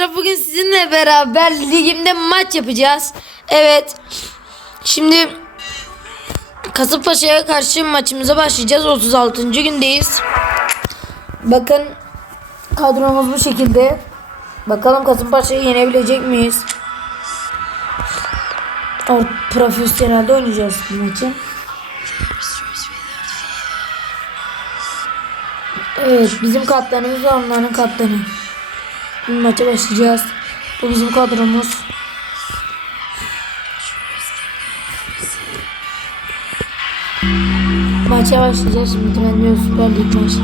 arkadaşlar bugün sizinle beraber ligimde maç yapacağız. Evet. Şimdi Kasımpaşa'ya karşı maçımıza başlayacağız. 36. gündeyiz. Bakın kadromuz bu şekilde. Bakalım Kasımpaşa'yı yenebilecek miyiz? Or profesyonelde oynayacağız bu maçı. Evet bizim kaptanımız onların kaptanı. Şimdi maça başlayacağız. Bu bizim kadromuz. Maça başlayacağız şimdi. Trendyol Süper Lig maçı.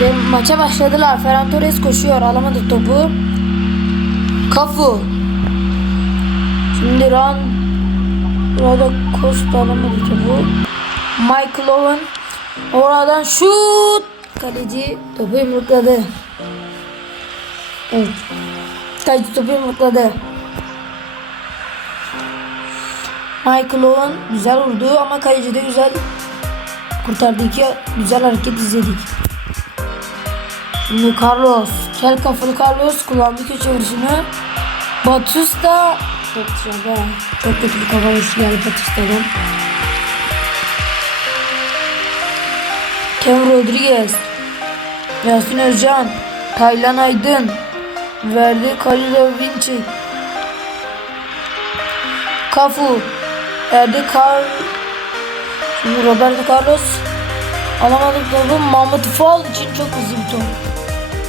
Ve maça başladılar. Ferran Torres koşuyor. Alamadı topu. Kafu. Şimdi Ran Rada Costa alamadı topu. Michael Owen oradan şut. Kaleci topu yumrukladı. Evet. Kaleci topu yumrukladı. Michael Owen güzel vurdu ama kaleci de güzel kurtardı. İki güzel hareket izledik. Şimdi Carlos. Kel kafalı Carlos kullandı köşe vuruşunu. Batista. Çok dışarıda. Çok kötü bir kafa vuruşu geldi Batista'dan. Kevin Rodriguez. Yasin Özcan. Taylan Aydın. Verdi Kalilo Vinci. Kafu. Erdi Kar. Şimdi Roberto Carlos. Alamadık topu. Mahmut Fal için çok hızlı bir top.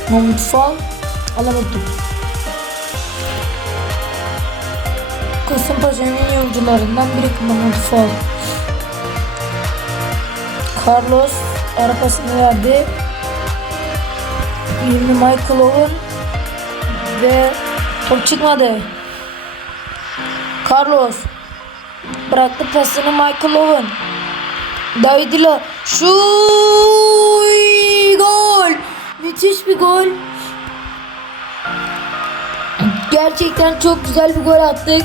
Mahmut Fal alamadık. Kasımpaşa'nın oyuncularından biri Mahmut Fal. Carlos arabasını verdi. Şimdi Michael Owen ve top çıkmadı. Carlos bıraktı pasını Michael Owen. David'la şu gol. Müthiş bir gol. Gerçekten çok güzel bir gol attık.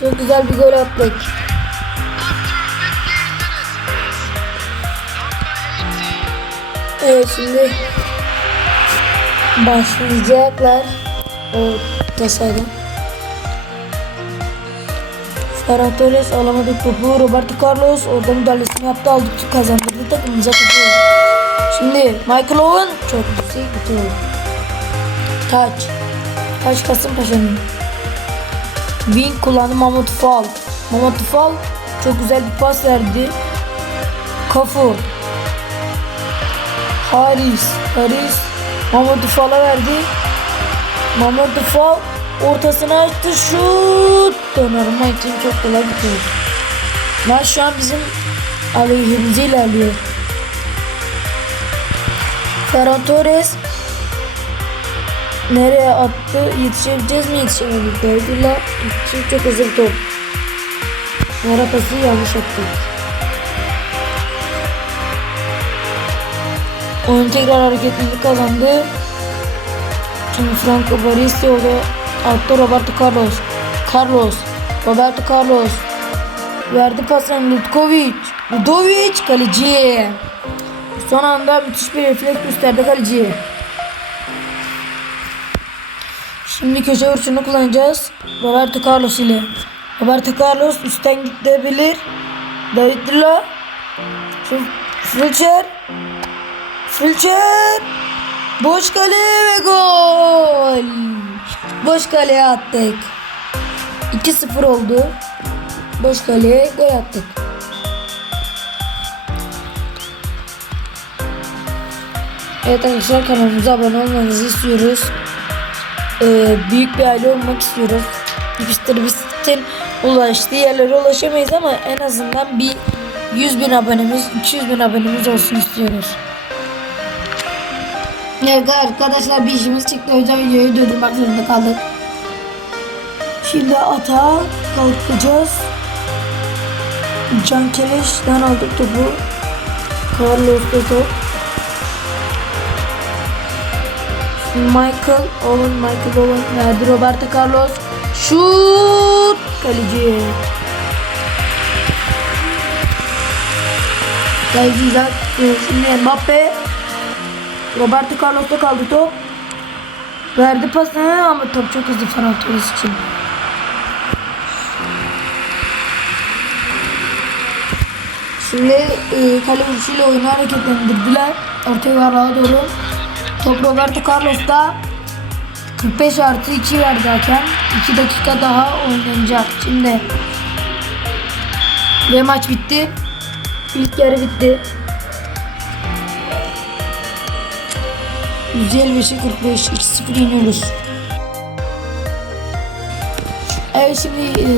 Çok güzel bir gol attık. Evet şimdi başlayacaklar. O tasarım. Ferran Torres alamadı topu. Roberto Carlos orada müdahalesini yaptı. Aldık kazandırdı takımımıza topu. Şimdi Michael Owen çok yüksek bir top. Taç. Taç Kasımpaşa'nın. Wing kullandı Mahmut Fal. Mahmut Fal çok güzel bir pas verdi. Kafu. Haris. Haris. Mahmut Fal'a verdi. Mahmut Fal ortasına açtı şut. Donnarumma için çok kolay top. Maç şu an bizim aleyhimize ilerliyor. Ferran Torres nereye attı? Yetişebileceğiz mi? Yetişemedik. David'la için çok hızlı bir top. Ara pası yanlış attı. Oyun tekrar hareketlilik kazandı. Şimdi Franco Baresi orada attı Roberto Carlos. Carlos. Roberto Carlos. Verdi pasını Lutkovic. Ludovic kaleci. Son anda müthiş bir refleks gösterdi kaleci. Şimdi köşe vuruşunu kullanacağız. Roberto Carlos ile. Roberto Carlos üstten gidebilir. David Villa. Fulcher. Fulcher. Boş kale ve gol. Boş kaleye attık. 2-0 oldu. Boş kaleye gol attık. Evet arkadaşlar kanalımıza abone olmanızı istiyoruz. Ee, büyük bir aile olmak istiyoruz. Beast'in ulaştığı yerlere ulaşamayız ama en azından bir 100 bin abonemiz, 200 bin abonemiz olsun istiyoruz. Evet arkadaşlar bir işimiz çıktı. O yüzden videoyu durdurmak zorunda kaldık. Şimdi atağa kalkacağız. Can Keleş'ten aldık topu. Carlos'ta top. Michael Owen, Michael Owen verdi Roberto Carlos. Şut. Kaleci. Kaleci zaten şimdi Mbappe. Roberto Carlos'ta kaldı top. Verdi pasını ama top çok hızlı Torres için. Şimdi e, kale vuruşuyla oyunu hareketlendirdiler. Ortaya varlığa doğru. Top Roberto Carlos'ta. 45 artı 2 verdi hakem. 2 dakika daha oynanacak. Şimdi ve maç bitti. İlk yarı bitti. 155'e 45 2-0 yeniyoruz. Evet şimdi e,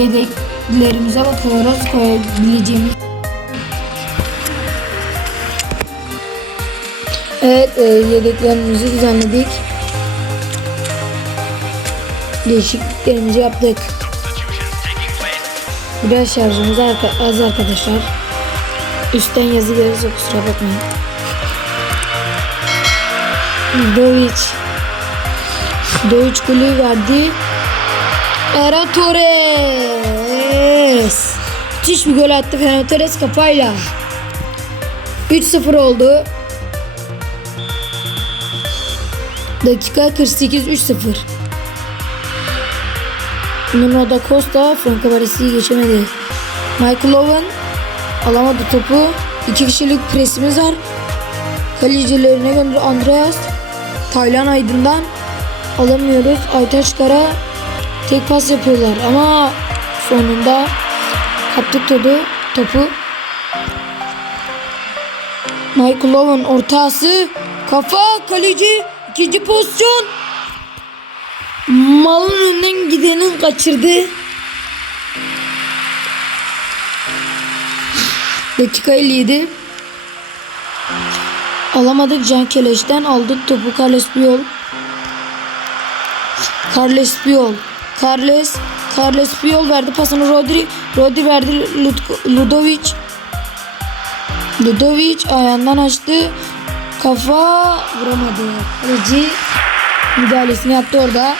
yedeklerimize bakıyoruz koyabileceğimiz. Evet e, yedeklerimizi düzenledik. Değişikliklerimizi yaptık. Biraz şarjımız az arkadaşlar. Üstten yazı gelirse kusura bakmayın. Dovic. Dovic golü verdi. Ferran Torres. Müthiş bir gol attı Ferran Torres kafayla. 3-0 oldu. Dakika 48 3-0. Nuno da Costa Franco Baresi'yi geçemedi. Michael Owen alamadı topu. İki kişilik presimiz var. Kalecilerine gönder Andreas. Taylan Aydın'dan alamıyoruz. Aytaç Kara tek pas yapıyorlar ama sonunda kaptık topu. topu. Michael Owen ortası kafa kaleci ikinci pozisyon malın önünden gidenin kaçırdı. Dakika 57. Alamadık Can Keleş'ten aldık topu Carles Puyol. Carles Puyol. Carles Carles Puyol verdi pasını Rodri. Rodri verdi Lud- Ludovic. Ludovic ayağından açtı. Kafa vuramadı. Kaleci müdahalesini yaptı orada.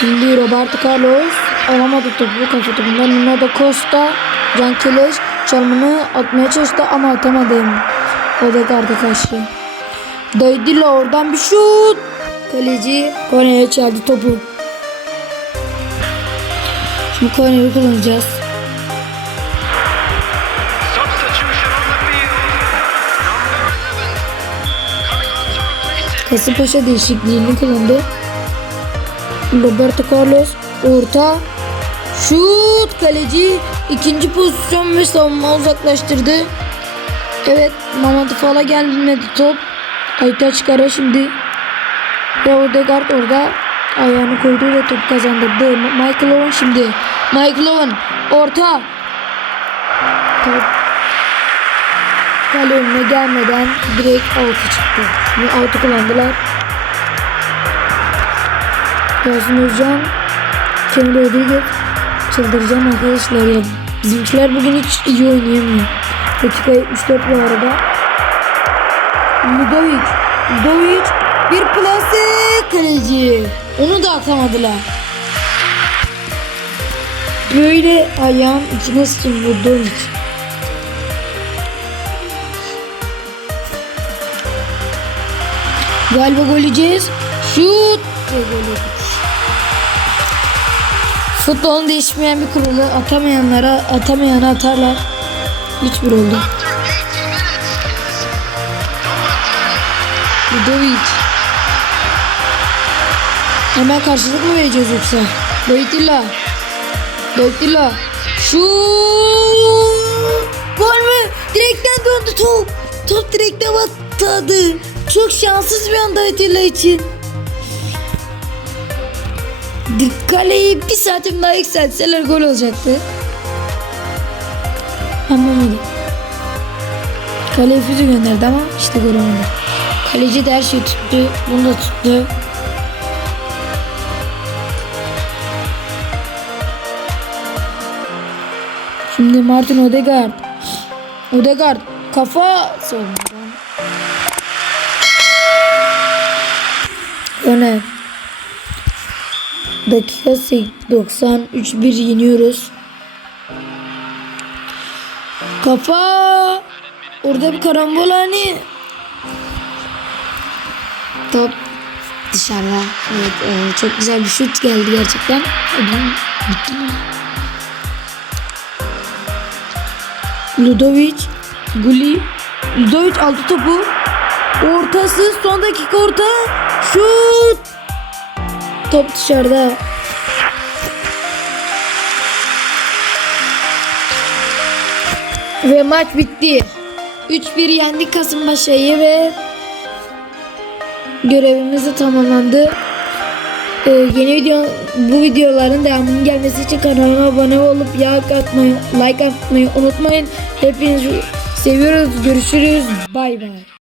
Şimdi Roberto Carlos alamadı topu kafa topundan. Nuno Costa, Can Keleş çalımını atmaya çalıştı ama atamadı. Odegaard'a karşı. Daydilla oradan bir şut. Kaleci kornere çaldı topu. Şimdi korneri kullanacağız. Kasımpaşa değişikliğini kullandı. Roberto Carlos orta şut kaleci ikinci pozisyon ve savunma uzaklaştırdı. Evet Mamadou Fal'a gelmedi top. Aytaç Kara şimdi ve Odegaard orada ayağını koydu ve top kazandırdı. Michael Owen şimdi. Michael Owen orta. Top kale önüne gelmeden direkt out'a çıktı. Şimdi out'u kullandılar. Yasin Özcan, Kemal Rodriguez çıldıracağım arkadaşlar ya. Bizimkiler bugün hiç iyi oynayamıyor. Dakika 74 bu arada. Ludovic, Ludovic bir plase kaleci. Onu da atamadılar. Böyle ayağın içine sıçın Ludovic. Galiba gol yiyeceğiz. Şut ve gol. Futbolun değişmeyen bir kuralı atamayanlara atamayana atarlar. 3-1 oldu. After 80 minutes, it is Ludovic. Hemen karşılık mı vereceğiz yoksa? Doytilla. Doytilla. Şut. Gol mü? Direkten döndü top. Top direkte battadı. Çok şanssız bir anda Doytilla için. Kaleyi bir saatim daha yükseltseler gol olacaktı. Ama olmadı. Kaleye füze gönderdi ama işte gol olmadı. Kaleci de her şeyi tuttu. Bunu da tuttu. Şimdi Martin Odegaard. Odegaard kafa savunmadan. Öne. Dakika 93 bir yeniyoruz. Kafa. Orada bir karambol hani. Top dışarıda. Evet, e, çok güzel bir şut geldi gerçekten. Ödüm bitti mi? Ludovic, Guli, Ludovic aldı topu. Ortası son dakika orta. Şut. Top dışarıda. Ve maç bitti. 3-1 yendik Kasımpaşa'yı ve görevimiz de tamamlandı. Ee, yeni video bu videoların devamının gelmesi için kanalıma abone olup like atmayı, like atmayı unutmayın. Hepinizi seviyoruz. Görüşürüz. Bay bay.